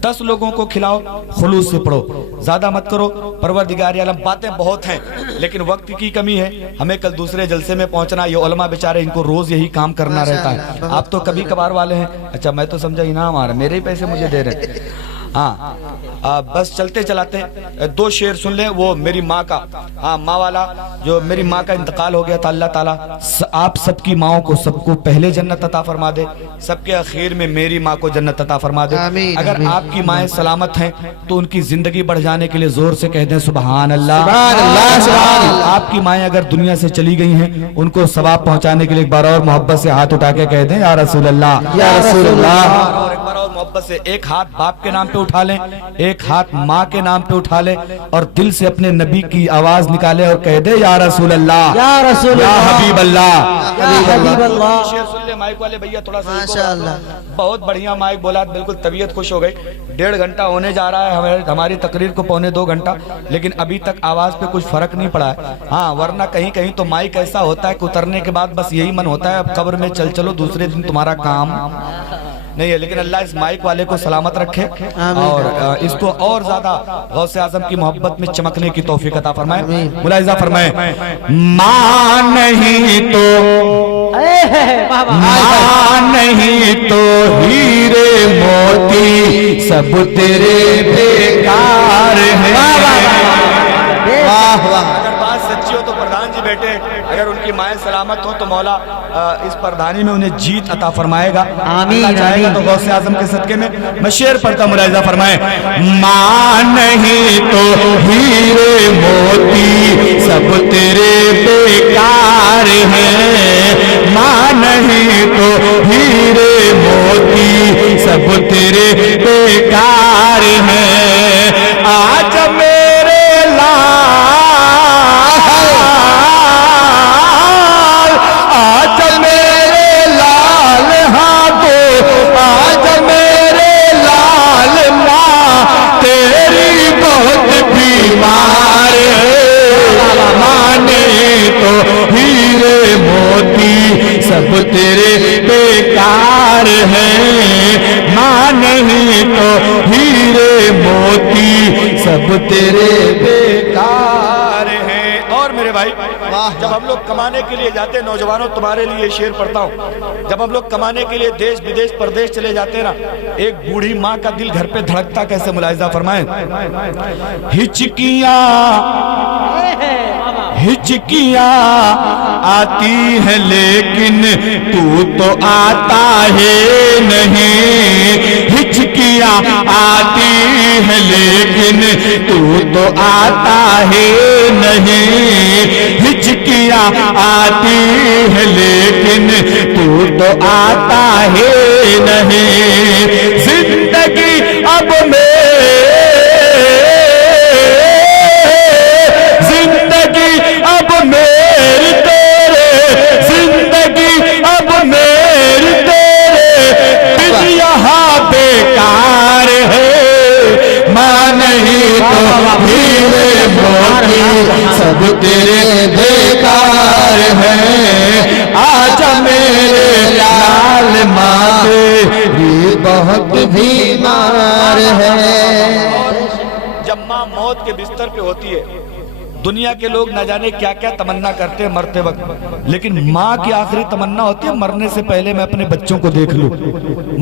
10 लोगों को खिलाओ, खुलूस से पढ़ो, ज्यादा मत करो। परवरदिगार आलम, बातें बहुत हैं लेकिन वक्त की कमी है, हमें कल दूसरे जलसे में पहुंचना। ये उलमा बेचारे इनको रोज यही काम करना रहता है, आप तो कभी कभार वाले हैं। अच्छा मैं तो समझा इनाम आ रहा, मेरे ही पैसे मुझे दे रहे हैं। हाँ बस चलते चलाते 2 शेर सुन लें। वो मेरी माँ का, हाँ माँ वाला, जो मेरी माँ का इंतकाल हो गया था, अल्लाह ताला आप सबकी माओं को सबको पहले जन्नत अता फरमा दे, सबके आखिर में मेरी माँ को जन्नत अता फरमा दे। अगर आपकी माएँ सलामत हैं तो उनकी जिंदगी बढ़ जाने के लिए जोर से कह दें सुभान अल्लाह। आपकी माएँ अगर दुनिया से चली गई हैं उनको सवाब पहुँचाने के लिए एक बार और मोहब्बत से हाथ उठा के कह दें या रसूल अल्लाह, या रसूल अल्लाह। और एक बार और मोहब्बत से एक हाथ बाप के नाम पे उठा लें, एक हाथ माँ के नाम पे उठा ले और दिल से अपने नबी की आवाज निकाले और कह दे या रसूल अल्लाह, या रसूल, या हबीब अल्लाह, या हबीब अल्लाह। शेर सुन ले माइक वाले भैया, थोड़ा सा माशाअल्लाह, बहुत बढ़िया माइक बोला, बिल्कुल तबीयत खुश हो गई। 1.5 घंटा होने जा रहा है हमारी तकरीर को, 1.25 घंटा, लेकिन अभी तक आवाज पे कुछ फर्क नहीं पड़ा है। हाँ वरना कहीं कहीं तो माइक ऐसा होता है कि उतरने के बाद बस यही मन होता है अब कब्र में चल चलो, दूसरे दिन तुम्हारा काम नहीं है। लेकिन अल्लाह इस माइक वाले को सलामत रखे और इसको और ज्यादा गौसे आजम की मोहब्बत में चमकने की तौफीक अता फरमाए। मुलाहिजा फरमाए, मां नहीं तो मां नहीं तो हीरे मोती सब तेरे बेकार है। वाह वाह, अगर बात सच्ची हो तो प्रधान जी बैठे, अगर उनकी माएँ सलामत हो तो मौला इस प्रधानी में उन्हें जीत अता फरमाएगा, आमीन चाहेगा तो गौसे आजम के सदके में। मैं शेर पढ़ता, मुलाहिजा फरमाए, मां नहीं तो हीरे मोती सब तेरे बेकार हैं, मां नहीं तो हीरे मोती सब तेरे बेकार हैं। आज मेरे सब तेरे बेकार हैं, मां नहीं तो हीरे मोती सब तेरे बेकार हैं। और मेरे भाई भाई, जब हम लोग कमाने के लिए जाते हैं, नौजवानों तुम्हारे लिए शेर पढ़ता हूँ, जब हम लोग कमाने के लिए देश विदेश परदेश चले जाते हैं ना, एक बूढ़ी माँ का दिल घर पे धड़कता कैसे, मुलाहिजा फरमाएं। हिचकियां हिचकियां आती है लेकिन तू तो आता है नहीं, हिचकियां आती है लेकिन तू तो आता है नहीं, हिचकियां आती है लेकिन तू तो आता है नहीं। जिंदगी अब मेरी तेरे, जिंदगी अब मेरी तेरे बिन यहाँ बेकार है, माँ नहीं तो हीरे मोती सब तेरे बेकार है। आजा मेरे लाल माँ तेरी बहुत बीमार है। जब माँ मौत के बिस्तर पे होती है, दुनिया के लोग न जाने क्या क्या तमन्ना करते हैं मरते वक्त, लेकिन माँ की आखिरी तमन्ना होती है मरने से पहले मैं अपने बच्चों को देख लूं,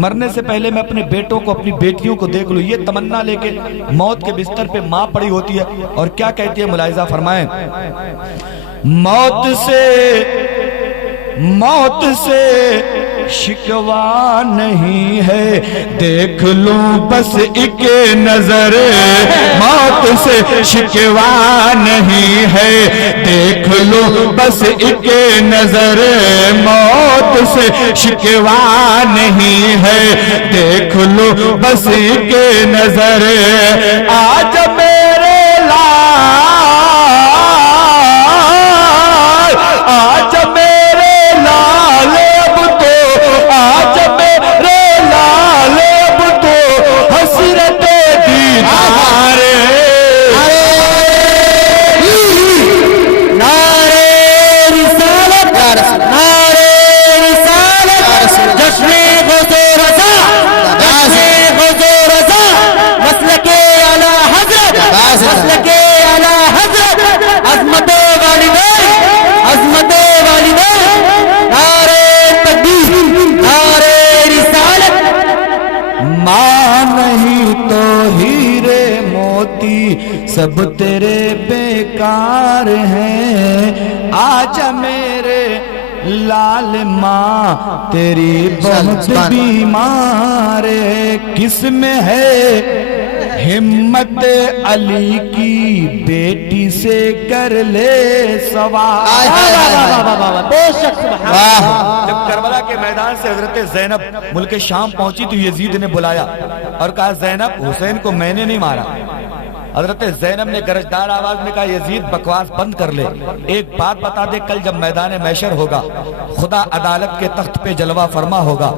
मरने से पहले मैं अपने बेटों को अपनी बेटियों को देख लूं। ये तमन्ना लेके मौत के बिस्तर पे माँ पड़ी होती है और क्या कहती है, मुलाहिजा फरमाएं। मौत से शिकवा नहीं है, देख लूं बस एक नजर, मौत से शिकवा नहीं है, देख लूं बस एक नजर, मौत से शिकवा नहीं है, देख लूं बस एक नजर। आज मेरे लाल, आज मेरे लाल, आज मेरे लाल अब तो हसरत दीदार नारे रिसालत, नारे रिसालत, जश्न हुजूर रज़ा, जश्न हुजूर रज़ा, मसलके आला हज़रत, मसलके आला हज़रत, अज़मत वालिदैन, अज़मत वालिदैन, नारे माँ नहीं तो हीरे मोती सब तेरे बेकार हैं। आजा मेरे लाल माँ तेरी बहुत बीमार है। किसमें है हिम्मत अली की बेटी से कर ले सवाल। जब करबला के मैदान से हजरत ज़ैनब मुल्क शाम पहुंची तो यजीद ने बुलाया और कहा, ज़ैनब हुसैन को मैंने नहीं मारा। हजरत ज़ैनब ने गरजदार आवाज में कहा, यजीद बकवास बंद कर ले, एक बात बता दे, कल जब मैदान मैशर होगा खुदा अदालत के तख्त पे जलवा फरमा होगा,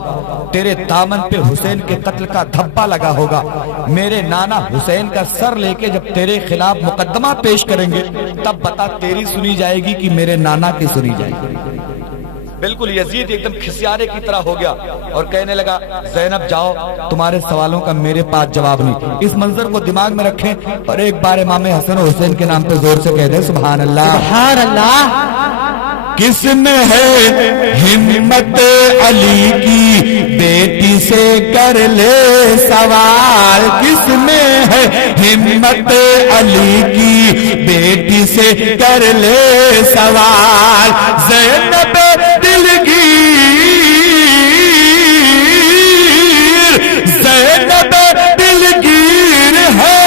तेरे दामन पे हुसैन के कत्ल का धब्बा लगा होगा, मेरे नाना हुसैन का सर लेके जब तेरे खिलाफ मुकदमा पेश करेंगे तब बता तेरी सुनी जाएगी कि मेरे नाना की सुनी जाएगी। बिल्कुल यजीद एकदम खिसियारे की तरह हो गया और कहने लगा, ज़ैनब जाओ, तुम्हारे सवालों का मेरे पास जवाब नहीं। इस मंजर को दिमाग में रखें और एक बार इमाम हसन और हुसैन के नाम पे जोर से कह दे, सुभान अल्लाह, सुभान अल्लाह। किसमें है हिम्मत अली की बेटी से कर ले सवाल, किसमें है हिम्मत अली की बेटी से कर ले सवाल। ज़ैनब दिलगीर, ज़ैनब दिलगीर है,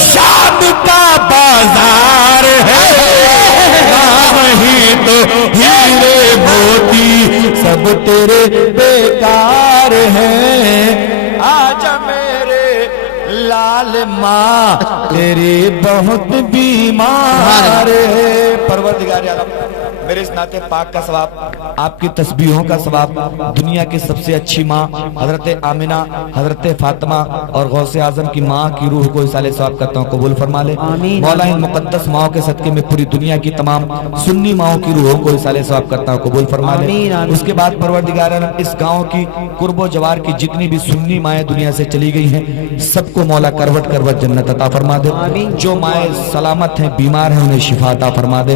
शाम का बाजार है, नहीं तो हीरे मोती सब तेरे बेकार हैं। आजा मेरे लाल माँ तेरी बहुत बीमार है। परवरदिगार आलम मेरे इस नाते पाक का सवाब, आपकी तस्बीहों का सवाब, दुनिया की सबसे अच्छी माँ हजरत आमिना, हजरत फातिमा और गौसे आजम की माँ की रूह को इसाले सवाब करता हूँ, कबूल फरमा ले। मौला इन मुकद्दस माओं के सदके में पूरी दुनिया की तमाम सुन्नी माओं की रूहों को इसाले सवाब करता हूँ, कबूल फरमा ले। उसके बाद परवरदिगार आलम इस गाँव की कुर्बो जवार की जितनी भी सुन्नी माएँ दुनिया से चली गई हैं, सबको मौला करवट करवट जन्नत अता फरमा दे। जो माएँ सलामत हैं, बीमार हैं, उन्हें शिफा अता फरमा दे।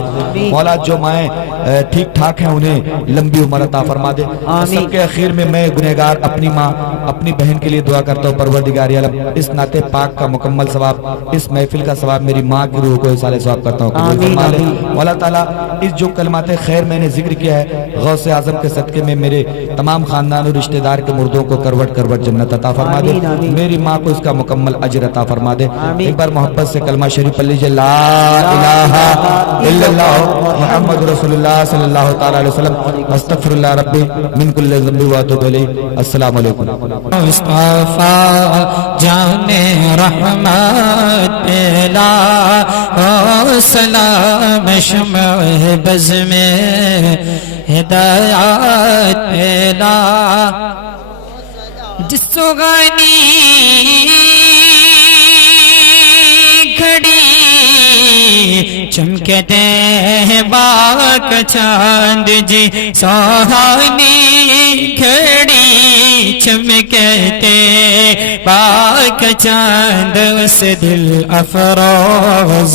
मौला जो माएँ ठीक ठाक हैं, उन्हें लंबी उम्र अता फरमा दे। सबके आखिर में मैं गुनहगार अपनी माँ, अपनी बहन के लिए दुआ करता हूँ, परवरदिगार आलम इस नाते पाक का मुकम्मल सवाब, इस महफिल का सवाब मेरी माँ की रूह को इसाले सवाब करता हूँ, कबूल फरमा ले। मौला ताला इस जो कलमाते खैर मैंने जिक्र किया है, गौसे आजम के सदके में मेरे तमाम खानदान और रिश्तेदार के मुर्दों को करवट करवट जन्नत अता फरमा दे। मेरी माँ को इसका मुकम्मल अजर अता फरमा दे। एक बार मोहब्बत से कलमा शरीफ पढ़ लीजिए, ला इलाहा इल्लल्लाह मुहम्मद रसूलुल्लाह सल्लल्लाहु तआला अलैहि वसल्लम, अस्तगफिरुल्लाह रब्बी मिन कुल्लि ज़ंबि व अतूबु इलैहि। अस्सलामु अलैकुम। मुस्तफा जाने रहमत पेला सलाम शम्अ बज़ में हिदायत पेला जिसको गानी घड़ी चमकते हैं बाक चांद जी, सुहानी घड़ी चमकते बाक चांद उस दिल अफरोज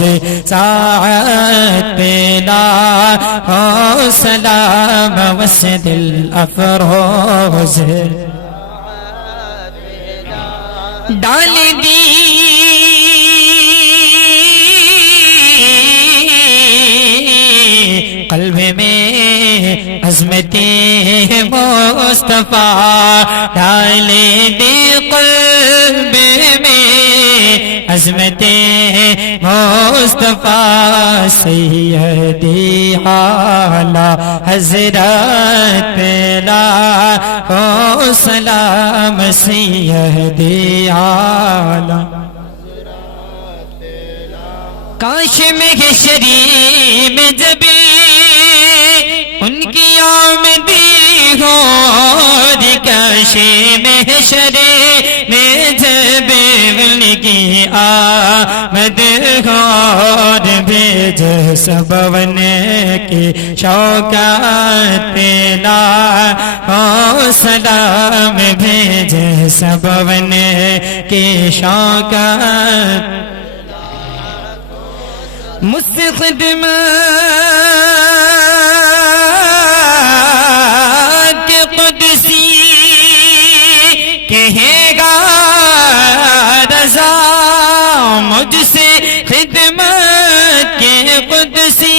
साथ पेला हो सलाम उस दिल अफरोज डाल दी कल्ब में अज़मते मुस्तफा, डाल दी कल्ब में अज़मते मुस्तफा, सैयदी आला हज़रत पेला हो सलाम सैयदी आला। काश महशरी में जब उनकी आमदी हो, काश महशरे में जब उनकी आमद हो, भेज सबवन की शौकत पेला हो सलाम, भेज सबवन की शौकत मुझसे खिदमत के कुदसी कहेगा रज़ा, मुझसे खिदमत के कुदसी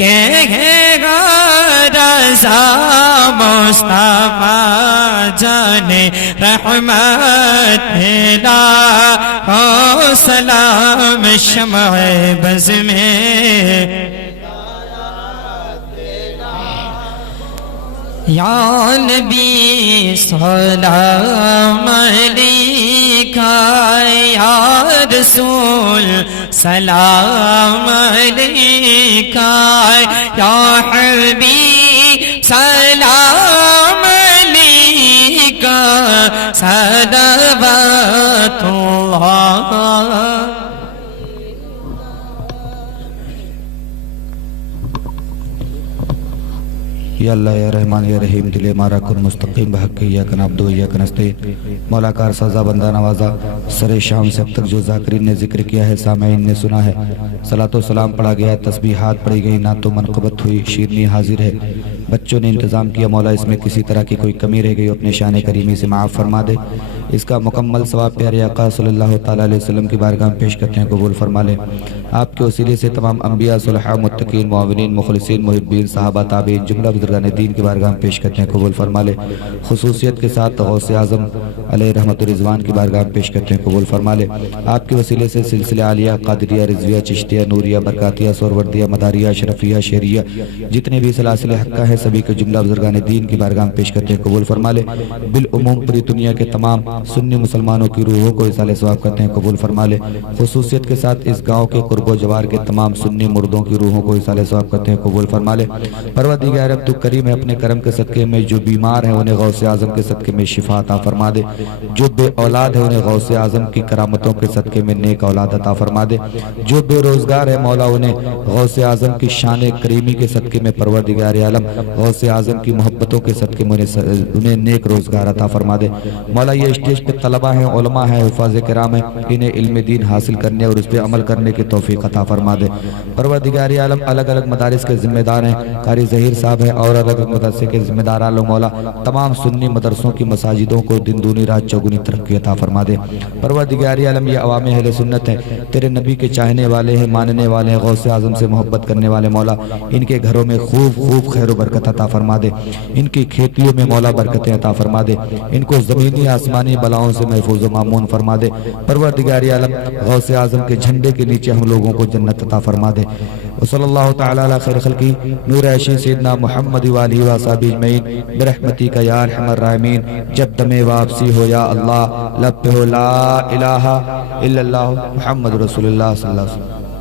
कहेगा रज़ा, मुस्तफा जाने रहमत पेला हो सलाम शम्अ बज़ में या नबी सलाम अलैका, या रसूल सलाम अलैका, या हबीब सलाम अलैका, सलावतुल्लाह। या अल्लाह या रहमान या रहीम दिल हमारा कुन मुस्तकीम बहक या कन अब्दु या कनस्ते मौलाकार सजा बंदा नवाजा सरे शाम से अब तक जो जाकरीन ने जिक्र किया है, सामईन ने सुना है, सलातो सलाम पढ़ा गया, तस्बीहात पढ़ी गई, ना तो मनक़बत हुई, शीरनी हाजिर है, बच्चों ने इंतज़ाम किया। मौला इसमें किसी तरह की कोई कमी रह गई अपने शान करीमी से माफ़ फरमा दे। इसका मुकम्मल सवाब प्यारे आका सल्लल्लाहु तआला अलैहि वसल्लम की बारगाह में पेश करते हैं, कबूल फरमा ले। आपके वसीले से तमाम अंबिया सुलहा मुत्तकीन मुअव्विनीन मुखलिसीन मुहिब्बीन सहाबा ताबीन जुमला बुज़ुर्गान दीन की बारगाह में पेश करते हैं, कबूल फरमा ले। खुसूसियत के साथ गौसे आज़म अलैहि रहमतुर रिज़वान की बारगाह में पेश करते हैं, कबूल फरमा ले। आपके वसीले से सिलसिले आलिया क़ादिरिया रिज़विया चिश्तिया नूरिया बरकातिया सोरवर्दिया मदारिया शरफिया शेरिया जितने भी सलासिल हक्का है सभी के जुमला बुजुर्गान दीन की बारगाह में पेश करते हैं, कबूल फरमा ले। बिल उमूम पूरी दुनिया के तमाम सुन्नी मुसलमानों की रूहों को इसाले सवाब करते हैं, कबूल फरमा ले। खुसूसियत के साथ इस गाँव के कुर्बो जवार के तमाम सुन्नी मुर्दों की रूहों को इसाले सवाब करते हैं, कबूल फरमा ले। परवरदिगार रब तू करीम है, अपने करम के सदके में जो बीमार हैं उन्हें गौसे आजम के सदके में शिफा अता फरमा दे। जो बे औलाद है उन्हें गौसे आजम की करामतों के सदके में नेक औलाद अता फरमा दे। जो बेरोजगार है मौला उन्हें गौसे आजम की शान करीमी के सदके में परवरदिगार आलम गौसे आजम की मोहब्बतों के सदके में उन्हें नेक रोजगार अता फरमा दे। मौला ये स्टेज पे तलबा हैं, उलमा हैं, हुफ़ाज़ किराम हैं, इन्हें इल्म दीन हासिल करने और उस पर अमल करने की तौफीक अता फरमा दे। परवरदिगार आलम अलग अलग मदारिस के जिम्मेदार हैं, कारी ज़हीर साहब हैं और अलग अलग मदरसे के जिम्मेदार आलम मौला तमाम सुन्नी मदरसों की मसाजिदों को दिन दूनी रात चौगुनी तरक्की अता फरमा दे। परवरदिगार आलम ये अवाम अहले सुन्नत हैं, तेरे नबी के चाहने वाले हैं, मानने वाले हैं, गौसे आजम से मोहब्बत करने वाले मौला इनके घरों में खूब खूब खैर व बरकत अता फरमा दे। इनकी खेतियों में मौला बरकतें अता फरमा दे। इनको ज़मीनी आसमानी बलाओं से महफूज व मामून फरमा दे। परवरदिगार आलम गौसे आजम के झंडे के नीचे हम लोगों को जन्नत अता फरमा दे। सल्लल्लाहु तआला अला खैर खल्की नूर ऐशी सैयदना मुहम्मद व आलिहि व असहाबी अजमईन बिरहमतिका या अरहमर राहिमीन। जब दमे वापसी हो या अल्लाह लब पे हो ला इलाहा इल्लल्लाह मुहम्मद रसूलुल्लाह सल्लल्लाहु अलैहि वसल्लम।